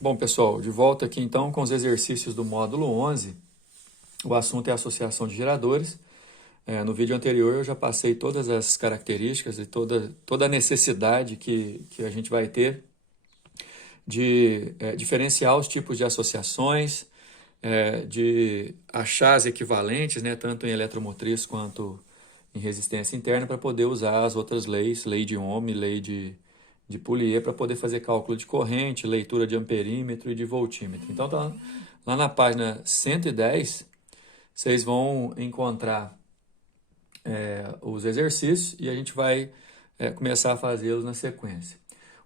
Bom, pessoal, de volta aqui então com os exercícios do módulo 11. O assunto é associação de geradores. No vídeo anterior eu já passei todas as características e toda a necessidade que a gente vai ter de diferenciar os tipos de associações, de achar as equivalentes, né, tanto em eletromotriz quanto em resistência interna, para poder usar as outras leis, lei de Ohm, lei de Poulier, para poder fazer cálculo de corrente, leitura de amperímetro e de voltímetro. Então, tá lá na página 110, vocês vão encontrar os exercícios e a gente vai começar a fazê-los na sequência.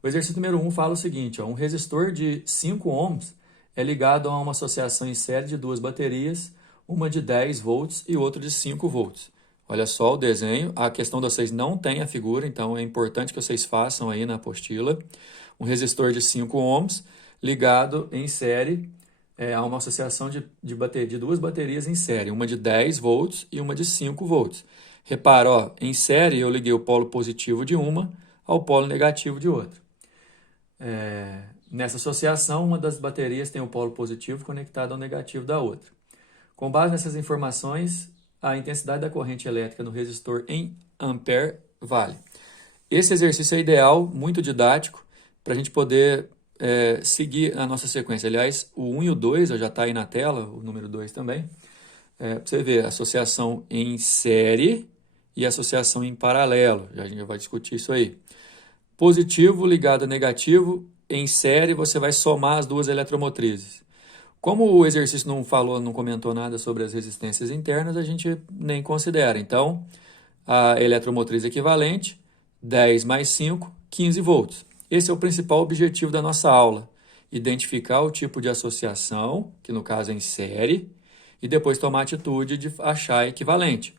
O exercício número 1 fala o seguinte: um resistor de 5 ohms é ligado a uma associação em série de duas baterias, uma de 10 volts e outra de 5 volts. Olha só o desenho, a questão de vocês não tem a figura, então é importante que vocês façam aí na apostila. Um resistor de 5 ohms ligado em série a uma associação de duas baterias em série, uma de 10 volts e uma de 5 volts. Repara, ó, em série eu liguei o polo positivo de uma ao polo negativo de outra. Nessa associação, uma das baterias tem o polo positivo conectado ao negativo da outra. Com base nessas informações, a intensidade da corrente elétrica no resistor em ampere vale. Esse exercício é ideal, muito didático, para a gente poder seguir a nossa sequência. Aliás, o 1 e o 2 já está aí na tela, o número 2 também. Para você ver, associação em série e associação em paralelo. A gente já vai discutir isso aí. Positivo ligado a negativo, em série você vai somar as duas eletromotrizes. Como o exercício não comentou nada sobre as resistências internas, a gente nem considera. Então, a eletromotriz equivalente, 10 mais 5, 15 volts. Esse é o principal objetivo da nossa aula: identificar o tipo de associação, que no caso é em série, e depois tomar a atitude de achar a equivalente.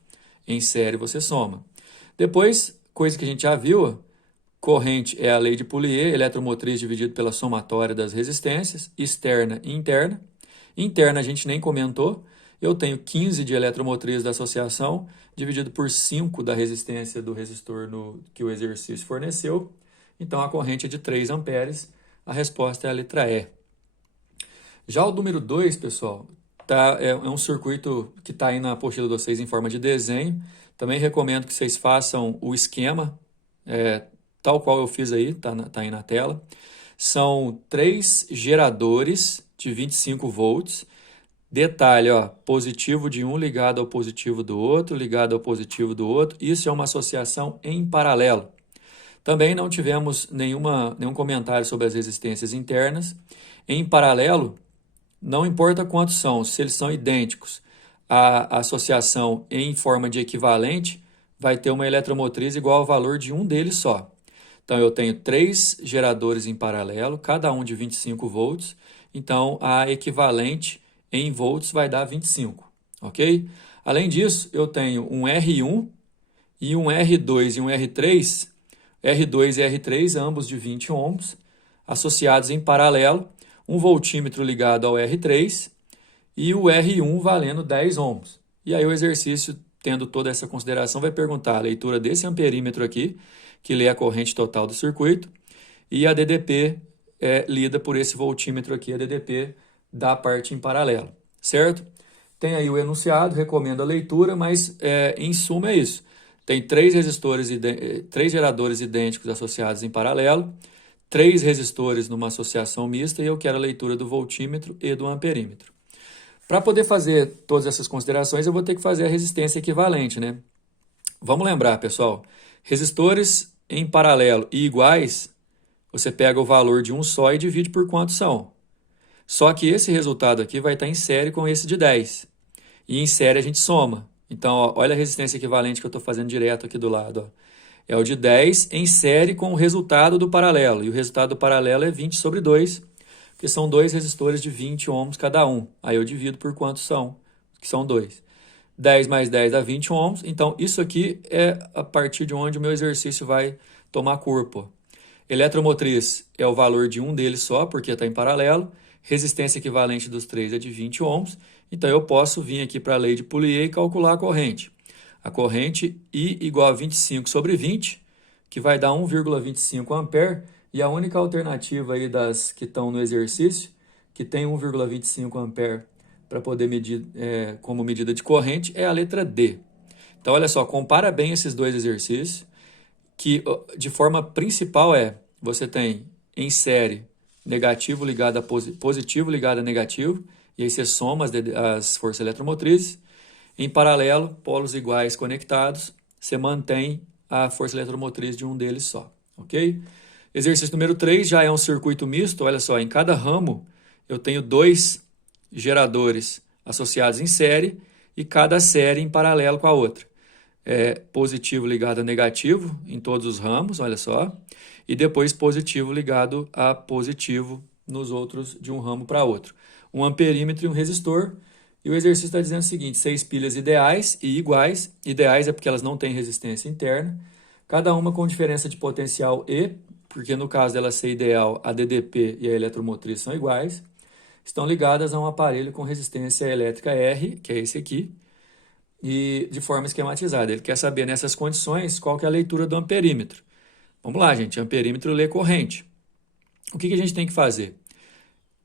Em série você soma. Depois, coisa que a gente já viu, corrente é a lei de Poulier, eletromotriz dividido pela somatória das resistências, externa e interna. Interna a gente nem comentou. Eu tenho 15 de eletromotriz da associação, dividido por 5 da resistência do resistor que o exercício forneceu. Então, a corrente é de 3 amperes. A resposta é a letra E. Já o número 2, pessoal, é um circuito que está aí na apostila de vocês em forma de desenho. Também recomendo que vocês façam o esquema, tal qual eu fiz aí, tá aí na tela. São 3 geradores de 25 volts. Detalhe, ó, positivo de um ligado ao positivo do outro, ligado ao positivo do outro. Isso é uma associação em paralelo. Também não tivemos nenhum comentário sobre as resistências internas. Em paralelo, não importa quantos são, se eles são idênticos, a associação em forma de equivalente vai ter uma eletromotriz igual ao valor de um deles só. Então, eu tenho 3 geradores em paralelo, cada um de 25 volts. Então, a equivalente em volts vai dar 25, ok? Além disso, eu tenho um R1 e um R2 e um R3, R2 e R3, ambos de 20 ohms, associados em paralelo, um voltímetro ligado ao R3 e o R1 valendo 10 ohms. E aí o exercício, tendo toda essa consideração, vai perguntar a leitura desse amperímetro aqui, que lê a corrente total do circuito, e a DDP lida por esse voltímetro aqui, a DDP da parte em paralelo, certo? Tem aí o enunciado, recomendo a leitura, mas em suma é isso. Tem 3 geradores idênticos associados em paralelo, 3 resistores numa associação mista, e eu quero a leitura do voltímetro e do amperímetro. Para poder fazer todas essas considerações, eu vou ter que fazer a resistência equivalente, né? Vamos lembrar, pessoal, resistores em paralelo e iguais, você pega o valor de um só e divide por quantos são. Só que esse resultado aqui vai estar em série com esse de 10. E em série a gente soma. Então, ó, olha a resistência equivalente que eu estou fazendo direto aqui do lado. Ó. É o de 10 em série com o resultado do paralelo. E o resultado do paralelo é 20 sobre 2, porque são 2 resistores de 20 ohms cada um. Aí eu divido por quantos são, que são 2. 10 mais 10 dá 20 ohms. Então, isso aqui é a partir de onde o meu exercício vai tomar corpo. Eletromotriz é o valor de um deles só, porque está em paralelo. Resistência equivalente dos 3 é de 20 ohms. Então, eu posso vir aqui para a lei de Poulier e calcular a corrente. A corrente I igual a 25 sobre 20, que vai dar 1,25 ampere. E a única alternativa aí das que estão no exercício, que tem 1,25 ampere para poder medir como medida de corrente, é a letra D. Então, olha só, compara bem esses dois exercícios, que de forma principal você tem em série negativo ligado a positivo ligado a negativo, e aí você soma as forças eletromotrizes. Em paralelo, polos iguais conectados, você mantém a força eletromotriz de um deles só, ok? Exercício número 3 já é um circuito misto, olha só, em cada ramo eu tenho 2 geradores associados em série e cada série em paralelo com a outra. Positivo ligado a negativo em todos os ramos, olha só, e depois positivo ligado a positivo nos outros de um ramo para outro. Um amperímetro e um resistor. E o exercício está dizendo o seguinte: 6 pilhas ideais e iguais. Ideais é porque elas não têm resistência interna, cada uma com diferença de potencial E, porque no caso dela ser ideal, a DDP e a eletromotriz são iguais, estão ligadas a um aparelho com resistência elétrica R, que é esse aqui, e de forma esquematizada. Ele quer saber nessas condições qual que é a leitura do amperímetro. Vamos lá, gente, amperímetro lê corrente. O que a gente tem que fazer?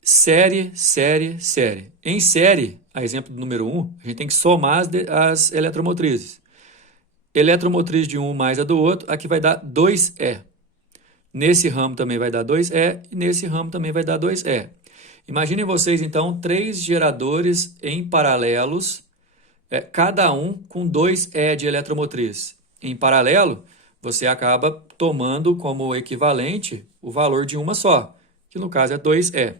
Série, série, série. Em série, a exemplo do número 1, a gente tem que somar as eletromotrizes. Eletromotriz de um mais a do outro, aqui vai dar 2E. Nesse ramo também vai dar 2E e nesse ramo também vai dar 2E. Imaginem vocês, então, 3 geradores em paralelos, cada um com 2E de eletromotriz. Em paralelo, você acaba tomando como equivalente o valor de uma só, que no caso é 2E.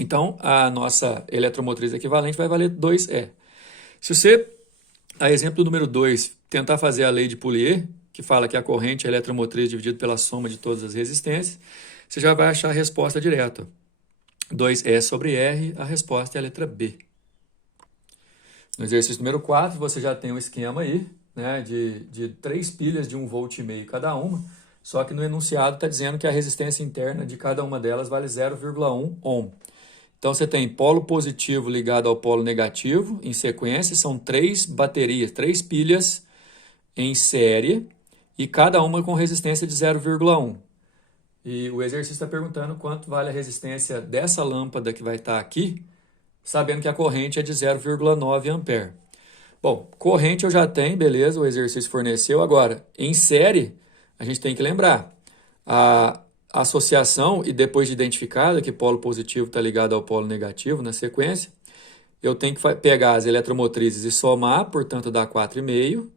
Então, a nossa eletromotriz equivalente vai valer 2E. Se você, a exemplo do número 2, tentar fazer a lei de Poulier, que fala que a corrente é a eletromotriz dividido pela soma de todas as resistências, você já vai achar a resposta direta. 2E sobre R, a resposta é a letra B. No exercício número 4, você já tem um esquema aí, né, de 3 pilhas de 1,5 V cada uma, só que no enunciado está dizendo que a resistência interna de cada uma delas vale 0,1 ohm. Então, você tem polo positivo ligado ao polo negativo, em sequência, são 3 baterias, 3 pilhas em série, e cada uma com resistência de 0,1. E o exercício está perguntando quanto vale a resistência dessa lâmpada que vai estar aqui, sabendo que a corrente é de 0,9 ampere. Bom, corrente eu já tenho, beleza, o exercício forneceu. Agora, em série, a gente tem que lembrar, a associação, e depois de identificado que polo positivo está ligado ao polo negativo na sequência, eu tenho que pegar as eletromotrizes e somar, portanto dá 4,5,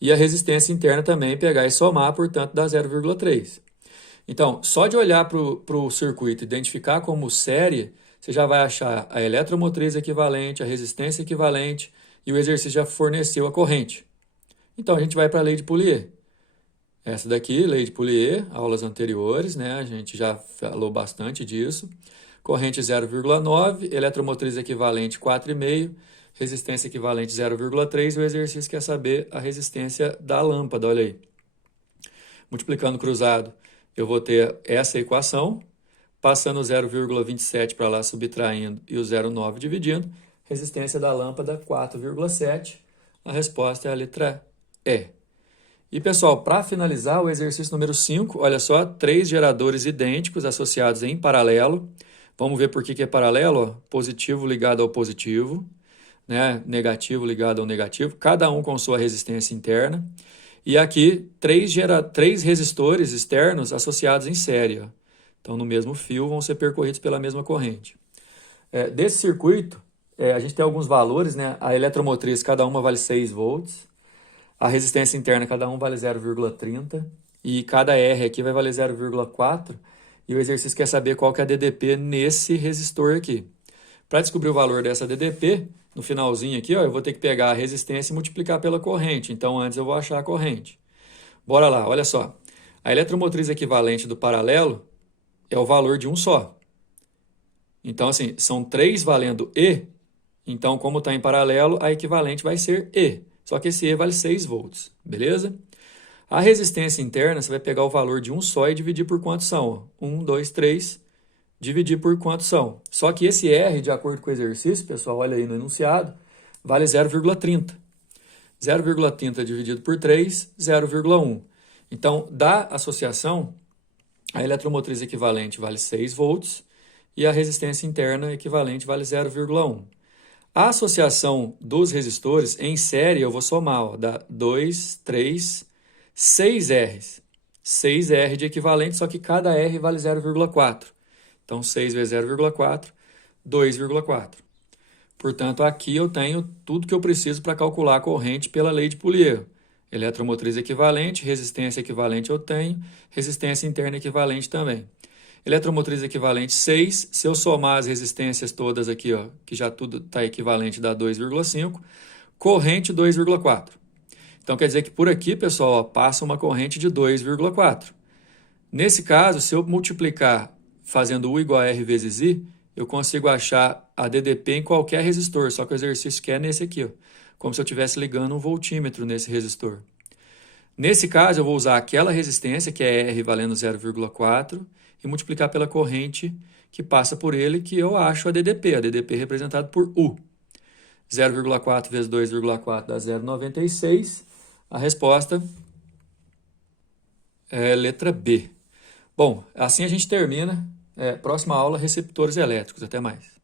e a resistência interna também pegar e somar, portanto dá 0,3. Então, só de olhar para o circuito e identificar como série, você já vai achar a eletromotriz equivalente, a resistência equivalente, e o exercício já forneceu a corrente. Então, a gente vai para a lei de Poulier. Essa daqui, lei de Poulier, aulas anteriores, né? A gente já falou bastante disso. Corrente 0,9, eletromotriz equivalente 4,5, resistência equivalente 0,3, e o exercício quer saber a resistência da lâmpada, olha aí. Multiplicando cruzado, eu vou ter essa equação, passando o 0,27 para lá, subtraindo, e o 0,9 dividindo, resistência da lâmpada 4,7, a resposta é a letra E. E, pessoal, para finalizar o exercício número 5, olha só, 3 geradores idênticos associados em paralelo. Vamos ver por que é paralelo, ó. Positivo ligado ao positivo, né? Negativo ligado ao negativo, cada um com sua resistência interna. E aqui, 3 resistores externos associados em série, ó. Então, no mesmo fio, vão ser percorridos pela mesma corrente. Desse circuito, a gente tem alguns valores, né? A eletromotriz, cada uma vale 6 volts. A resistência interna, cada um vale 0,30. E cada R aqui vai valer 0,4. E o exercício quer saber qual que é a DDP nesse resistor aqui. Para descobrir o valor dessa DDP, no finalzinho aqui, ó, eu vou ter que pegar a resistência e multiplicar pela corrente. Então, antes eu vou achar a corrente. Bora lá, olha só. A eletromotriz equivalente do paralelo é o valor de um só. Então, assim, são 3 valendo E. Então, como está em paralelo, a equivalente vai ser E. Só que esse E vale 6 volts, beleza? A resistência interna, você vai pegar o valor de um só e dividir por quantos são? 1, 2, 3, dividir por quantos são? Só que esse R, de acordo com o exercício, pessoal, olha aí no enunciado, vale 0,30. 0,30 dividido por 3, 0,1. Então, da associação, A eletromotriz equivalente vale 6 volts e a resistência interna equivalente vale 0,1. A associação dos resistores em série eu vou somar, ó, dá 2, 3, 6 R's. 6 R de equivalente, só que cada R vale 0,4. Então 6 vezes 0,4, 2,4. Portanto, aqui eu tenho tudo que eu preciso para calcular a corrente pela lei de Pouliot. Eletromotriz equivalente, resistência equivalente eu tenho, resistência interna equivalente também. Eletromotriz equivalente 6, se eu somar as resistências todas aqui, ó, que já tudo está equivalente, dá 2,5, corrente 2,4. Então quer dizer que por aqui, pessoal, ó, passa uma corrente de 2,4. Nesse caso, se eu multiplicar fazendo U igual a R vezes I, eu consigo achar a DDP em qualquer resistor, só que o exercício que é nesse aqui, ó, como se eu estivesse ligando um voltímetro nesse resistor. Nesse caso, eu vou usar aquela resistência, que é R valendo 0,4, e multiplicar pela corrente que passa por ele, que eu acho a DDP representada por U. 0,4 vezes 2,4 dá 0,96. A resposta é letra B. Bom, assim a gente termina. Próxima aula, receptores elétricos. Até mais.